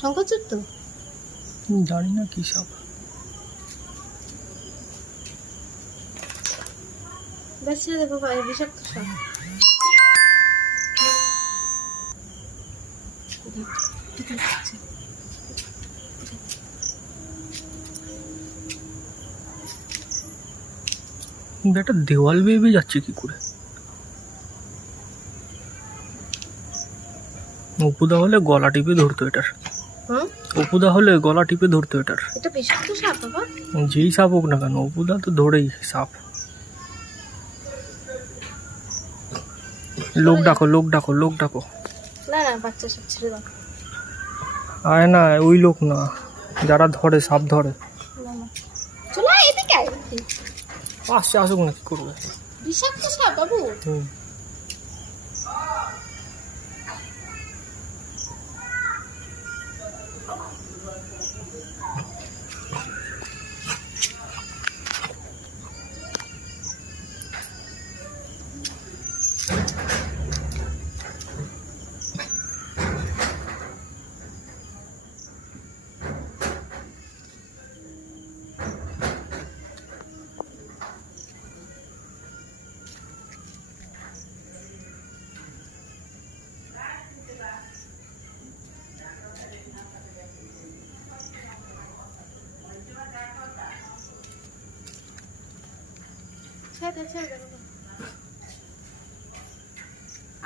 শঙ্করচূড় তো জানি না কি সাপ। বেশ দেখো বিষাক্ত সাপ। এটা দেওয়াল বেয়ে যাচ্ছে কি করে? অপুদা হলে গলা টিপে ধরতো এটার। অপুদা হলে গলা টিপে ধরতো এটার। এটা বিষাক্ত সাপ বাবা। যেই সাপ হোক না কেন, অপুদা তো ধরেই সাপ। লোক ডাকো, লোক ডাকো, লোক ডাকো। না না, বাচ্চা সাপ ছেড়ে দাও। আয় না, ওই লোক না, যারা ধরে সাপ ধরে। না না, চলে আয় এদিকে আয়। আসছে, আসুক না, কি করবে? বিষাক্ত সাপ বাবু।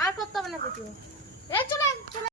আর করতে হবে না ভিডিও। চলে